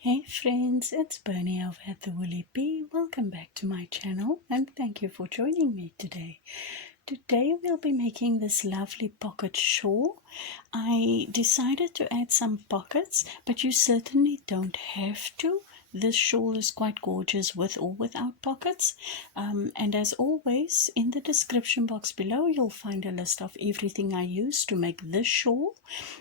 Hey friends, it's Bernie over at the Woolly Bee. Welcome back to my channel and thank you for joining me today. Today we'll be making this lovely pocket shawl. I decided to add some pockets, but you certainly don't have to. This shawl is quite gorgeous with or without pockets. And as always, in the description box below, you'll find a list of everything I use to make this shawl.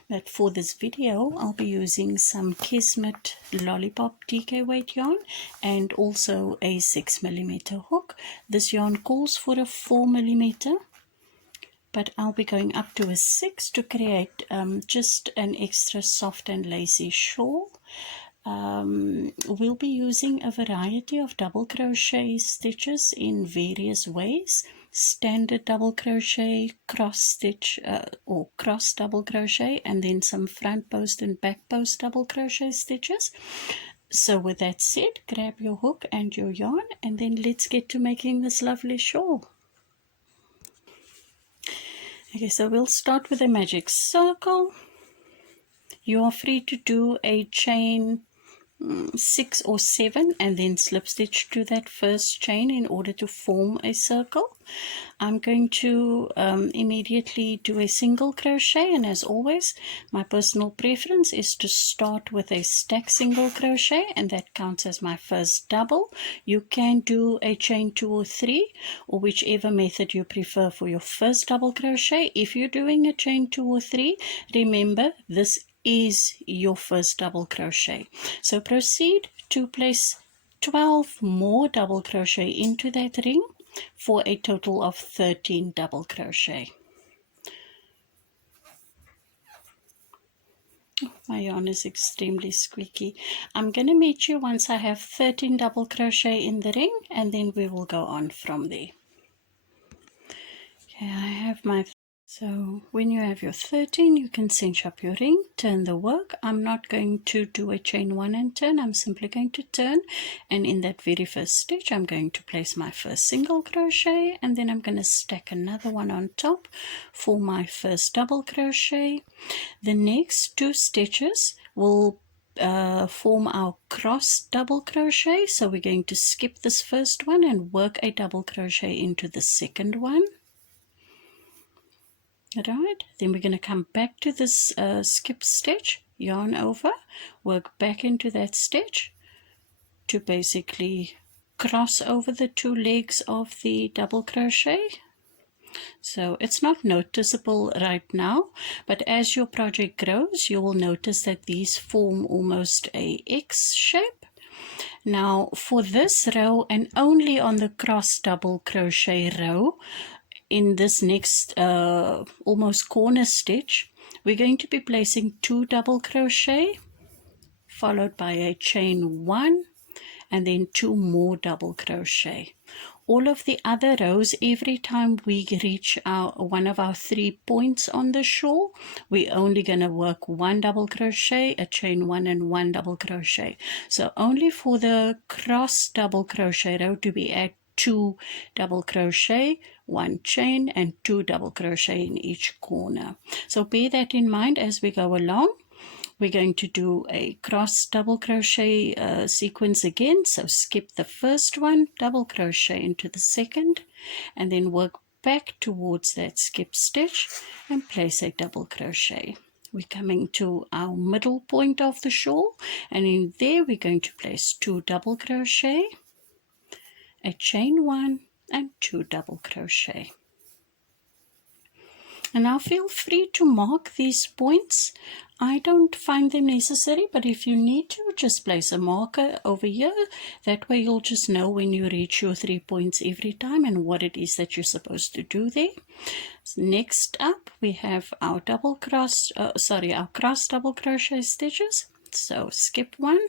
But for this video, I'll be using some Kismet Lollipop DK weight yarn and also a 6mm hook. This yarn calls for a 4mm, but I'll be going up to a 6 to create just an extra soft and lacy shawl. We'll be using a variety of double crochet stitches in various ways: standard double crochet, cross stitch or cross double crochet, and then some front post and back post double crochet stitches. So with that said, grab your hook and your yarn and then let's get to making this lovely shawl. Okay, so we'll start with a magic circle. You are free to do a chain 6 or 7 and then slip stitch to that first chain in order to form a circle. I'm going to immediately do a single crochet, and as always my personal preference is to start with a stack single crochet, and that counts as my first double. You can do a chain 2 or 3 or whichever method you prefer for your first double crochet. If you're doing a chain 2 or 3, remember this is your first double crochet. So proceed to place 12 more double crochet into that ring for a total of 13 double crochet. My yarn is extremely squeaky. I'm going to meet you once I have 13 double crochet in the ring, and then we will go on from there. Okay, I have my... So when you have your 13, you can cinch up your ring, turn the work. I'm not going to do a chain 1 and turn. I'm simply going to turn, and in that very first stitch I'm going to place my first single crochet, and then I'm going to stack another one on top for my first double crochet. The next 2 stitches will form our cross double crochet, so we're going to skip this first one and work a double crochet into the second one. Right, then we're going to come back to this skip stitch, yarn over, work back into that stitch to basically cross over the 2 legs of the double crochet. So it's not noticeable right now, but as your project grows you will notice that these form almost a X shape. Now for this row, and only on the cross double crochet row, in this next almost corner stitch, we're going to be placing 2 double crochet followed by a chain 1 and then 2 more double crochet. All of the other rows, every time we reach one of our 3 points on the shawl, we're only going to work 1 double crochet, a chain 1 and 1 double crochet. So only for the cross double crochet row do we add 2 double crochet, 1 chain and 2 double crochet in each corner. So bear that in mind as we go along. We're going to do a cross double crochet sequence again, so skip the first one, double crochet into the second, and then work back towards that skip stitch and place a double crochet. We're coming to our middle point of the shawl, and in there we're going to place 2 double crochet, a chain 1 and 2 double crochet. And now feel free to mark these points. I don't find them necessary, but if you need to, just place a marker over here. That way you'll just know when you reach your 3 points every time and what it is that you're supposed to do there. Next up we have our cross double crochet stitches. So skip 1,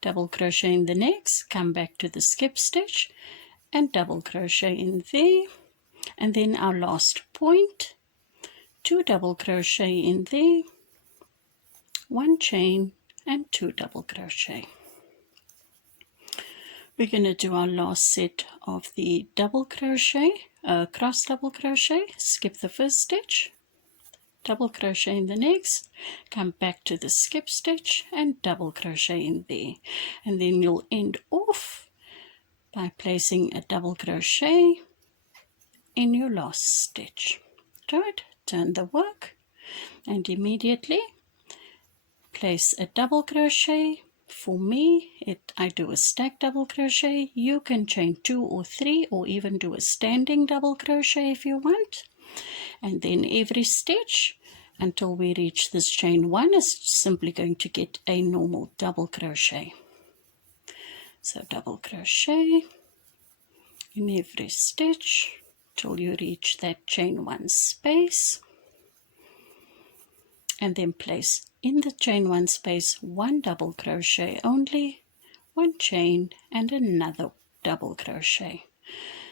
double crochet in the next, come back to the skip stitch and double crochet in there, and then our last point, 2 double crochet in there, 1 chain and 2 double crochet. We're going to do our last set of the double crochet, cross double crochet, skip the first stitch, double crochet in the next, come back to the skip stitch and double crochet in there, and then you'll end off by placing a double crochet in your last stitch. Right, turn the work and immediately place a double crochet. For me, I do a stack double crochet. You can chain 2 or 3 or even do a standing double crochet if you want. And then every stitch until we reach this chain 1 is simply going to get a normal double crochet. So double crochet in every stitch till you reach that chain 1 space, and then place in the chain 1 space 1 double crochet only, 1 chain and another double crochet.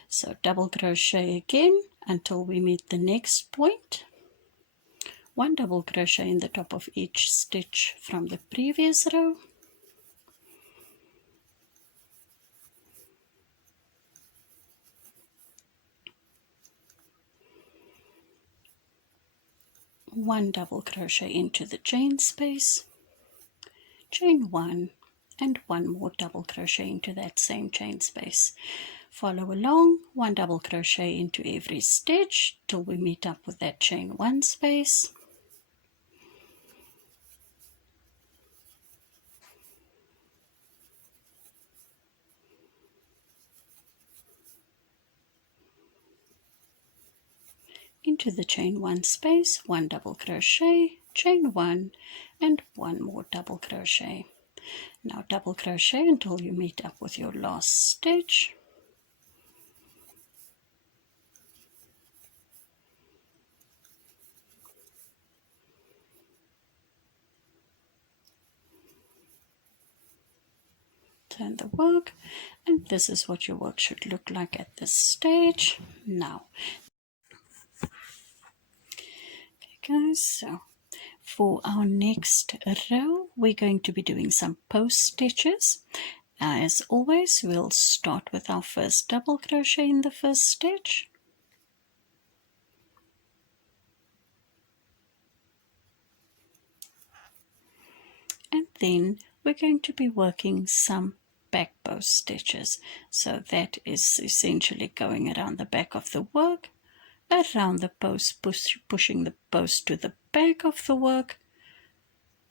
So double crochet again until we meet the next point, 1 double crochet in the top of each stitch from the previous row, one double crochet into the chain space, chain 1 and 1 more double crochet into that same chain space. Follow along, 1 double crochet into every stitch till we meet up with that chain 1 space, into the chain 1 space, 1 double crochet, chain 1 and 1 more double crochet. Now double crochet until you meet up with your last stitch, turn the work, and this is what your work should look like at this stage. Now guys, so for our next row we're going to be doing some post stitches. As always, we'll start with our first double crochet in the first stitch, and then we're going to be working some back post stitches. So that is essentially going around the back of the work, around the post, pushing the post to the back of the work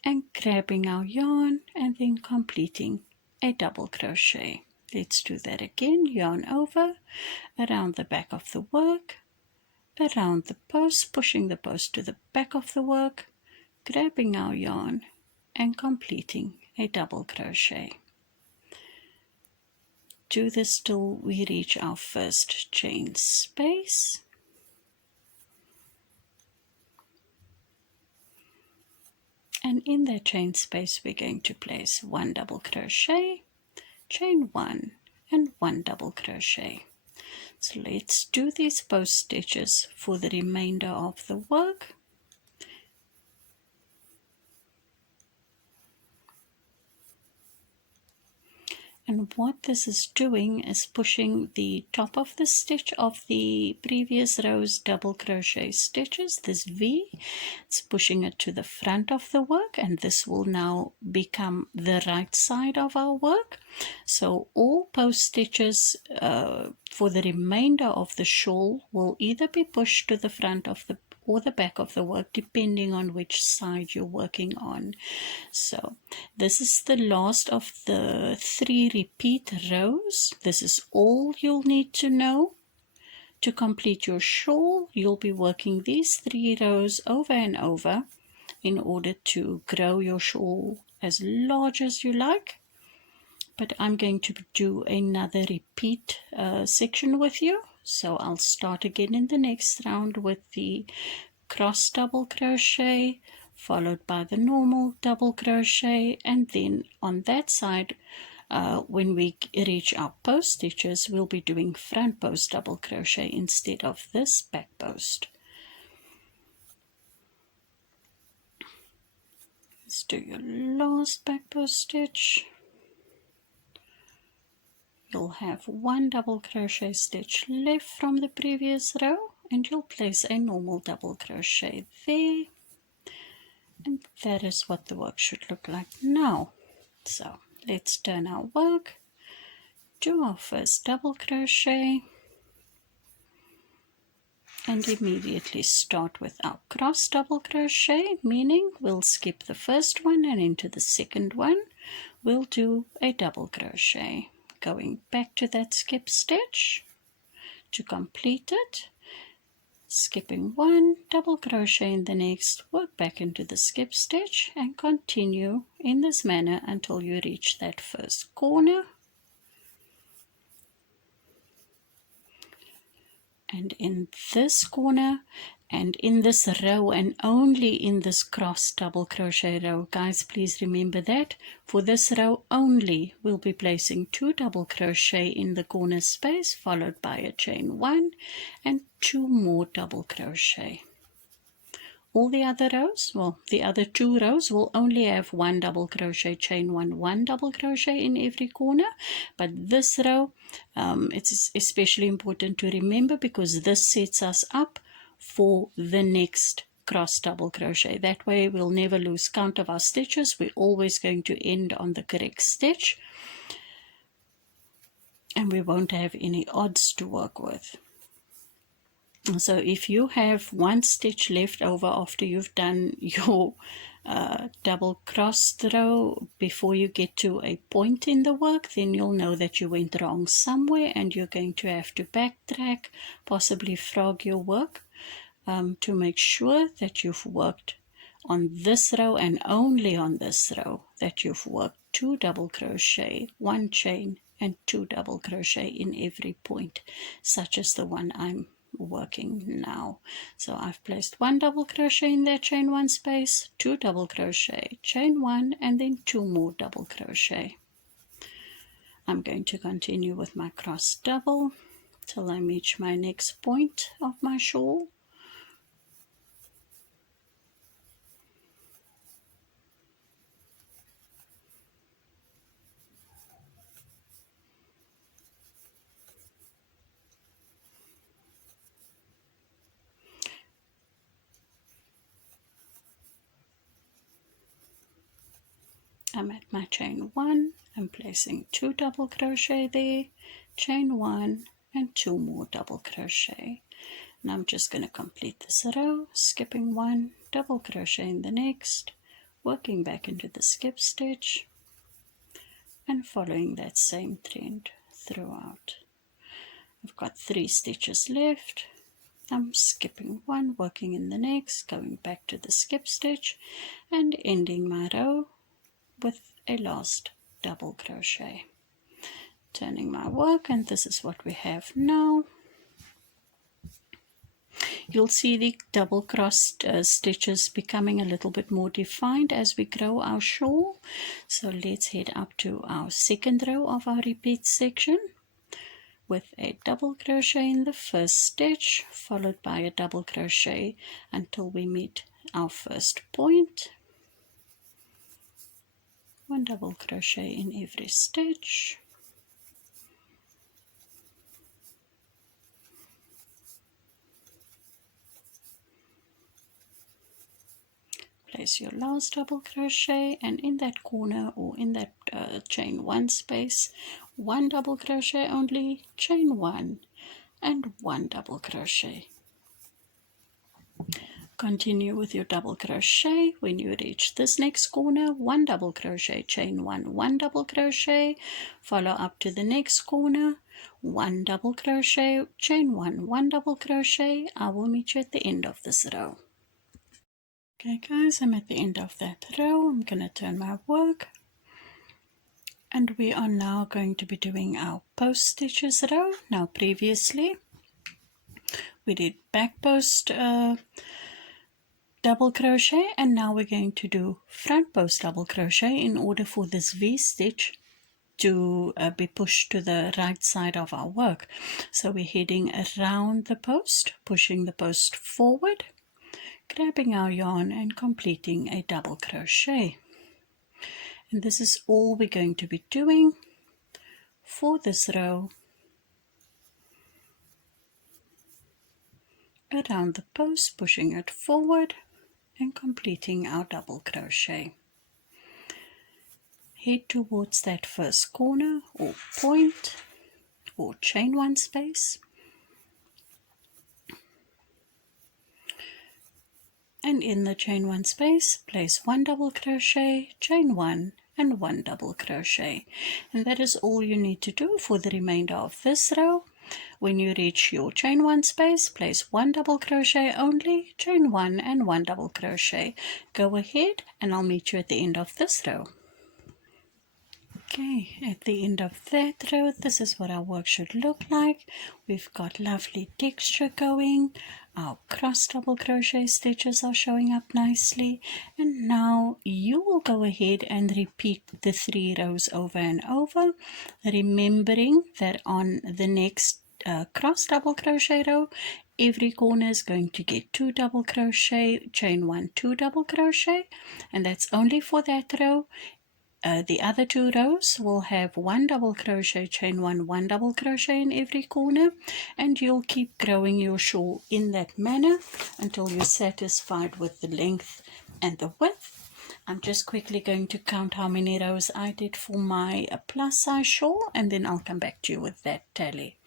and grabbing our yarn and then completing a double crochet. Let's do that again. Yarn over, around the back of the work, around the post, pushing the post to the back of the work, grabbing our yarn and completing a double crochet. Do this till we reach our first chain space, and in that chain space we're going to place 1 double crochet, chain 1 and 1 double crochet. So let's do these post stitches for the remainder of the work. And what this is doing is pushing the top of the stitch of the previous row's double crochet stitches, this V, it's pushing it to the front of the work, and this will now become the right side of our work. So all post stitches for the remainder of the shawl will either be pushed to the front of the or the back of the work, depending on which side you're working on. So this is the last of the 3 repeat rows. This is all you'll need to know to complete your shawl. You'll be working these 3 rows over and over in order to grow your shawl as large as you like. But I'm going to do another repeat section with you. So I'll start again in the next round with the cross double crochet, followed by the normal double crochet, and then on that side, when we reach our post stitches, we'll be doing front post double crochet instead of this back post. Let's do your last back post stitch. You'll have 1 double crochet stitch left from the previous row, and you'll place a normal double crochet there, and that is what the work should look like now. So let's turn our work, do our first double crochet, and immediately start with our cross double crochet, meaning we'll skip the first one, and into the second one we'll do a double crochet, going back to that skip stitch to complete it, skipping one, double crochet in the next, work back into the skip stitch, and continue in this manner until you reach that first corner. And in this corner and in this row, and only in this cross double crochet row, guys, please remember that for this row only we'll be placing 2 double crochet in the corner space, followed by a chain 1 and 2 more double crochet. All the other rows, well, the other 2 rows will only have 1 double crochet, chain 1, 1 double crochet in every corner. But this row, it's especially important to remember because this sets us up for the next cross double crochet. That way we'll never lose count of our stitches. We're always going to end on the correct stitch, and we won't have any odds to work with. So if you have 1 stitch left over after you've done your double cross row before you get to a point in the work, then you'll know that you went wrong somewhere, and you're going to have to backtrack, possibly frog your work, to make sure that you've worked on this row and only on this row, that you've worked 2 double crochet, 1 chain and 2 double crochet in every point, such as the one I'm working now. So I've placed 1 double crochet in that chain 1 space, 2 double crochet, chain 1, and then 2 more double crochet. I'm going to continue with my cross double till I reach my next point of my shawl. I'm at my chain 1, I'm placing 2 double crochet there, chain 1 and 2 more double crochet. And I'm just going to complete this row, skipping 1, double crochet in the next, working back into the skip stitch and following that same trend throughout. I've got 3 stitches left. I'm skipping 1, working in the next, going back to the skip stitch and ending my row with a last double crochet. Turning my work, and this is what we have now. You'll see the double crossed stitches becoming a little bit more defined as we grow our shawl. So let's head up to our second row of our repeat section with a double crochet in the first stitch, followed by a double crochet until we meet our first point. 1 double crochet in every stitch. Place your last double crochet, and in that corner or in that chain 1 space, 1 double crochet only, chain 1 and 1 double crochet. Continue with your double crochet. When you reach this next corner, 1 double crochet, chain 1, 1 double crochet, follow up to the next corner, 1 double crochet, chain 1, 1 double crochet. I will meet you at the end of this row. Okay guys, I'm at the end of that row. I'm going to turn my work, and we are now going to be doing our post stitches row. Now previously we did back post double crochet, and now we're going to do front post double crochet in order for this V stitch to be pushed to the right side of our work. So we're heading around the post, pushing the post forward, grabbing our yarn and completing a double crochet. And this is all we're going to be doing for this row around the post, pushing it forward and completing our double crochet. Head towards that first corner or point or chain one space, and in the chain one space place one double crochet, chain one and one double crochet, and that is all you need to do for the remainder of this row. When you reach your chain one space, place one double crochet only, chain one and one double crochet. Go ahead and I'll meet you at the end of this row. Okay, at the end of that row, this is what our work should look like. We've got lovely texture going. Our cross double crochet stitches are showing up nicely. And now you will go ahead and repeat the 3 rows over and over, remembering that on the next cross double crochet row, every corner is going to get 2 double crochet, chain 1, 2 double crochet, and that's only for that row. The other 2 rows will have 1 double crochet, chain 1, 1 double crochet in every corner, and you'll keep growing your shawl in that manner until you're satisfied with the length and the width. I'm just quickly going to count how many rows I did for my plus size shawl, and then I'll come back to you with that tally.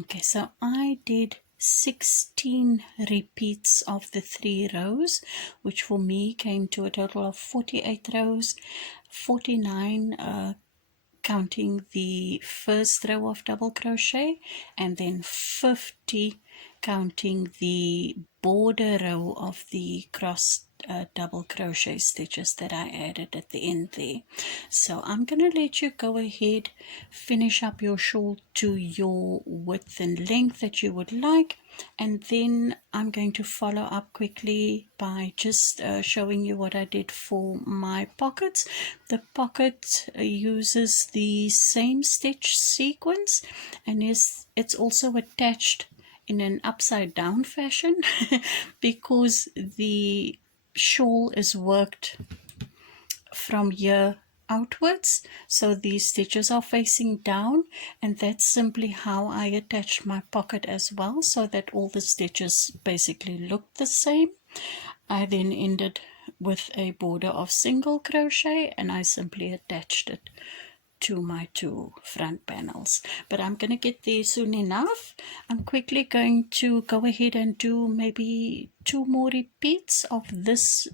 Okay, so I did 16 repeats of the 3 rows, which for me came to a total of 48 rows, 49 counting the first row of double crochet, and then 50 counting the border row of the cross double crochet stitches that I added at the end there. So I'm going to let you go ahead, finish up your shawl to your width and length that you would like, and then I'm going to follow up quickly by just showing you what I did for my pockets. The pocket uses the same stitch sequence, and it's also attached in an upside down fashion because the shawl is worked from here outwards, so these stitches are facing down, and that's simply how I attached my pocket as well, so that all the stitches basically look the same. I then ended with a border of single crochet, and I simply attached it to my 2 front panels. But I'm going to get there soon enough. I'm quickly going to go ahead and do maybe 2 more repeats of this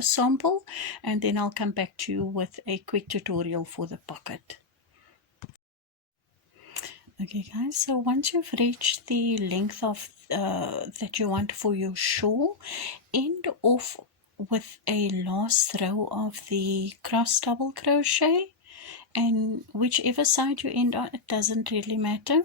sample, and then I'll come back to you with a quick tutorial for the pocket. Okay guys, so once you've reached the length of that you want for your shawl, end off with a last row of the cross double crochet, and whichever side you end on, it doesn't really matter.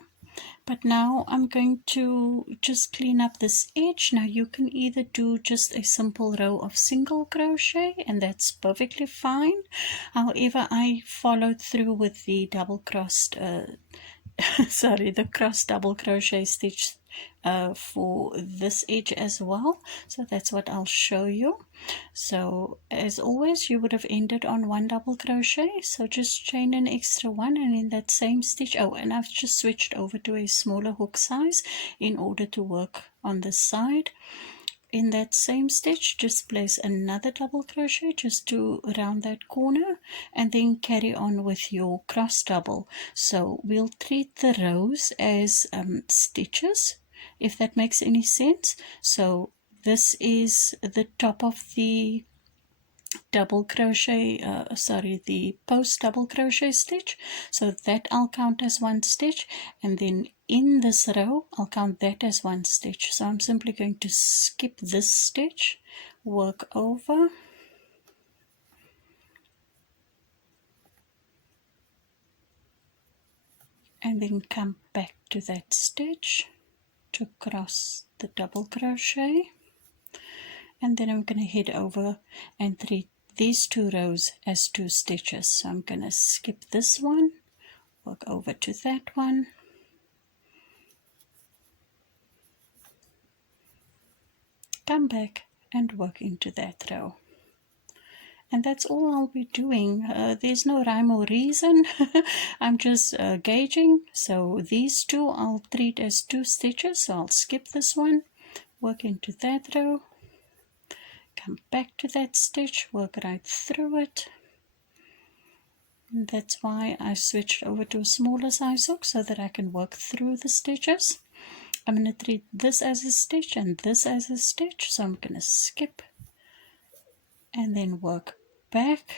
But now I'm going to just clean up this edge. Now you can either do just a simple row of single crochet, and that's perfectly fine. However, I followed through with the double crossed sorry, the cross double crochet stitch for this edge as well, so that's what I'll show you. So as always, you would have ended on 1 double crochet, so just chain an extra 1, and in that same stitch, oh, and I've just switched over to a smaller hook size in order to work on this side. In that same stitch, just place another double crochet just to round that corner, and then carry on with your cross double. So we'll treat the rows as stitches, if that makes any sense. So this is the top of the double crochet, the post double crochet stitch, so that I'll count as 1 stitch, and then in this row I'll count that as 1 stitch. So I'm simply going to skip this stitch, work over, and then come back to that stitch to cross the double crochet, and then I'm going to head over and treat these 2 rows as 2 stitches. So I'm going to skip this one, work over to that one, come back and work into that row, And that's all I'll be doing. There's no rhyme or reason. I'm just gauging. So these two I'll treat as 2 stitches. So I'll skip this one, work into that row, come back to that stitch, work right through it. And that's why I switched over to a smaller size hook, so that I can work through the stitches. I'm going to treat this as a stitch and this as a stitch. So I'm going to skip and then work back.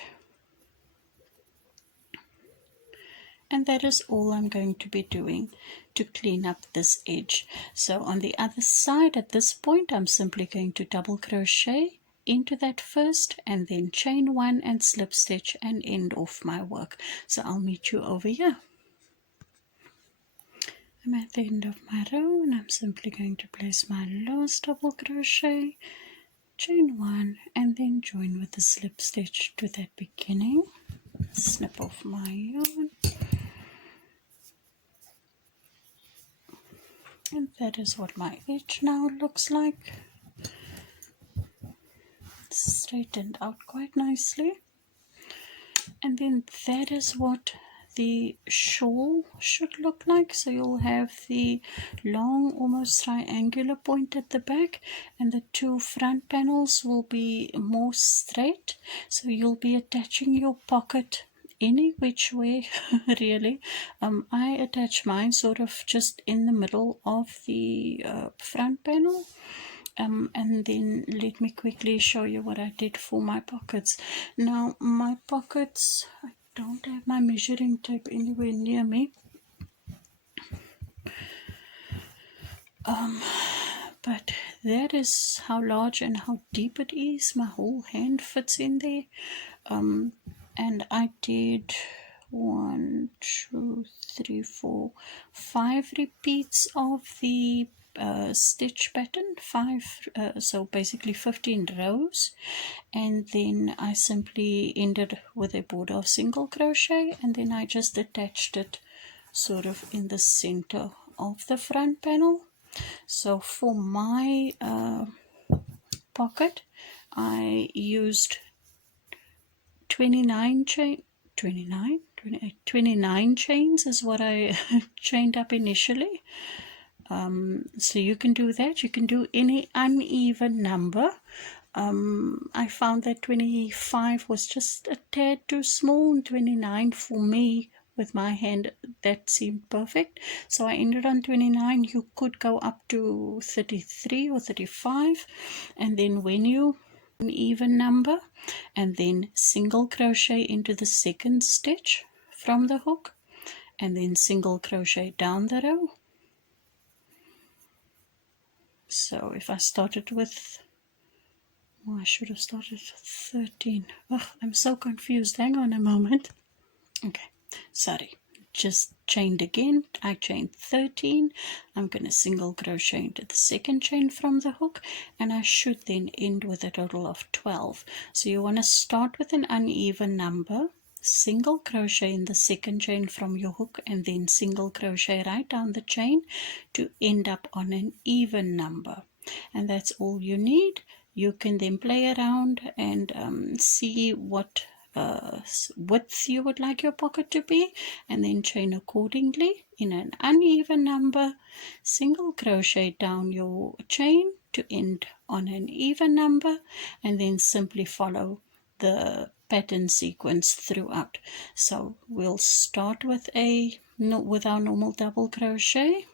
And that is all I'm going to be doing to clean up this edge. So on the other side, at this point, I'm simply going to double crochet into that first and then chain 1 and slip stitch and end off my work. So I'll meet you over here. I'm at the end of my row and I'm simply going to place my last double crochet, chain 1 and then join with the slip stitch to that beginning. Snip off my yarn. And that is what my edge now looks like. Straightened out quite nicely. And then that is what the shawl should look like. So you'll have the long, almost triangular point at the back, and the 2 front panels will be more straight. So you'll be attaching your pocket any which way really. I attach mine sort of just in the middle of the front panel. And then let me quickly show you what I did for my pockets. Now my pockets, I don't have my measuring tape anywhere near me, but that is how large and how deep it is. My whole hand fits in there. And I did 1, 2, 3, 4, 5 repeats of the stitch pattern, 5, so basically 15 rows, and then I simply ended with a border of single crochet, and then I just attached it sort of in the center of the front panel. So for my pocket I used 29 chains is what I chained up initially. So you can do that. You can do any uneven number. I found that 25 was just a tad too small, and 29 for me with my hand, that seemed perfect. So I ended on 29. You could go up to 33 or 35, and then when you an even number, and then single crochet into the second stitch from the hook, and then single crochet down the row. So if I started with, oh, I should have started with 13. Oh, I'm so confused. Hang on a moment. Okay, sorry. Just chained again. I chained 13. I'm going to single crochet into the second chain from the hook, and I should then end with a total of 12. So you want to start with an uneven number, single crochet in the second chain from your hook, and then single crochet right down the chain to end up on an even number. And that's all you need. You can then play around and see what width you would like your pocket to be, and then chain accordingly in an uneven number, single crochet down your chain to end on an even number, and then simply follow the pattern sequence throughout. So we'll start with our normal double crochet.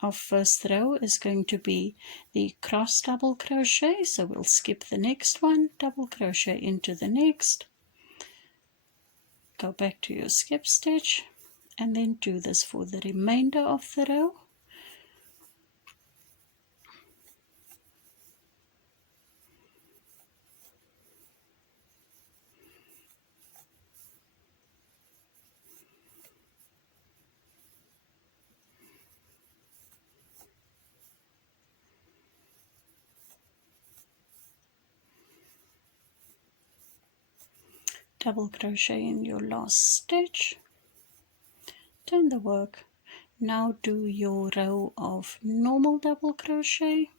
Our first row is going to be the cross double crochet, so we'll skip the next one, double crochet into the next, go back to your skip stitch, and then do this for the remainder of the row. Double crochet in your last stitch, turn the work. Now do your row of normal double crochet,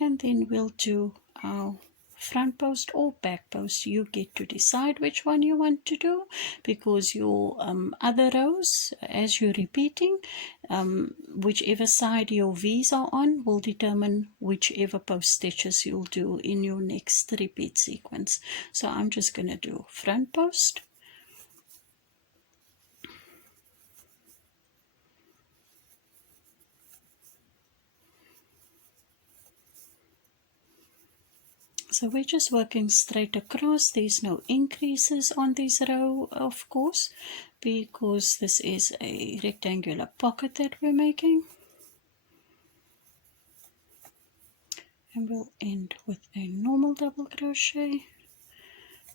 and then we'll do our front post or back post. You get to decide which one you want to do, because your other rows, as you're repeating, whichever side your V's are on will determine whichever post stitches you'll do in your next repeat sequence. So I'm just going to do front post, so we're just working straight across. There's no increases on this row, of course, because this is a rectangular pocket that we're making. And we'll end with a normal double crochet,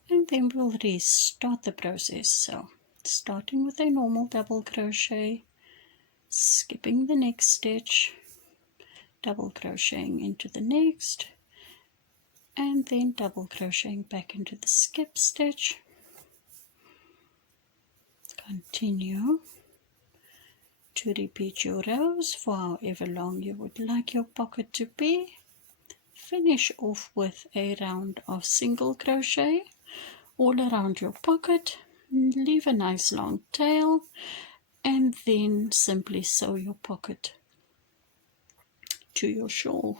and then we'll restart the process. So starting with a normal double crochet, skipping the next stitch, double crocheting into the next, and then double crocheting back into the skip stitch. Continue to repeat your rows for however long you would like your pocket to be. Finish off with a round of single crochet all around your pocket, leave a nice long tail, and then simply sew your pocket to your shawl.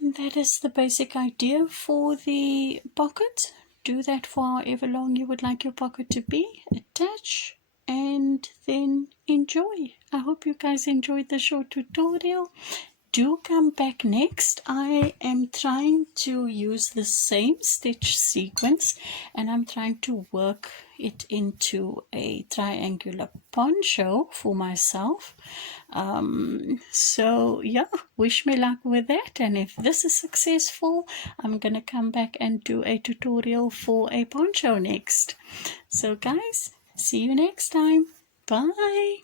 That is the basic idea for the pocket. Do that for however long you would like your pocket to be. Attach and then enjoy. I hope you guys enjoyed the short tutorial. Do come back next. I am trying to use the same stitch sequence, and I'm trying to work it into a triangular poncho for myself. So yeah, wish me luck with that, and if this is successful, I'm gonna come back and do a tutorial for a poncho next. So guys, see you next time. Bye.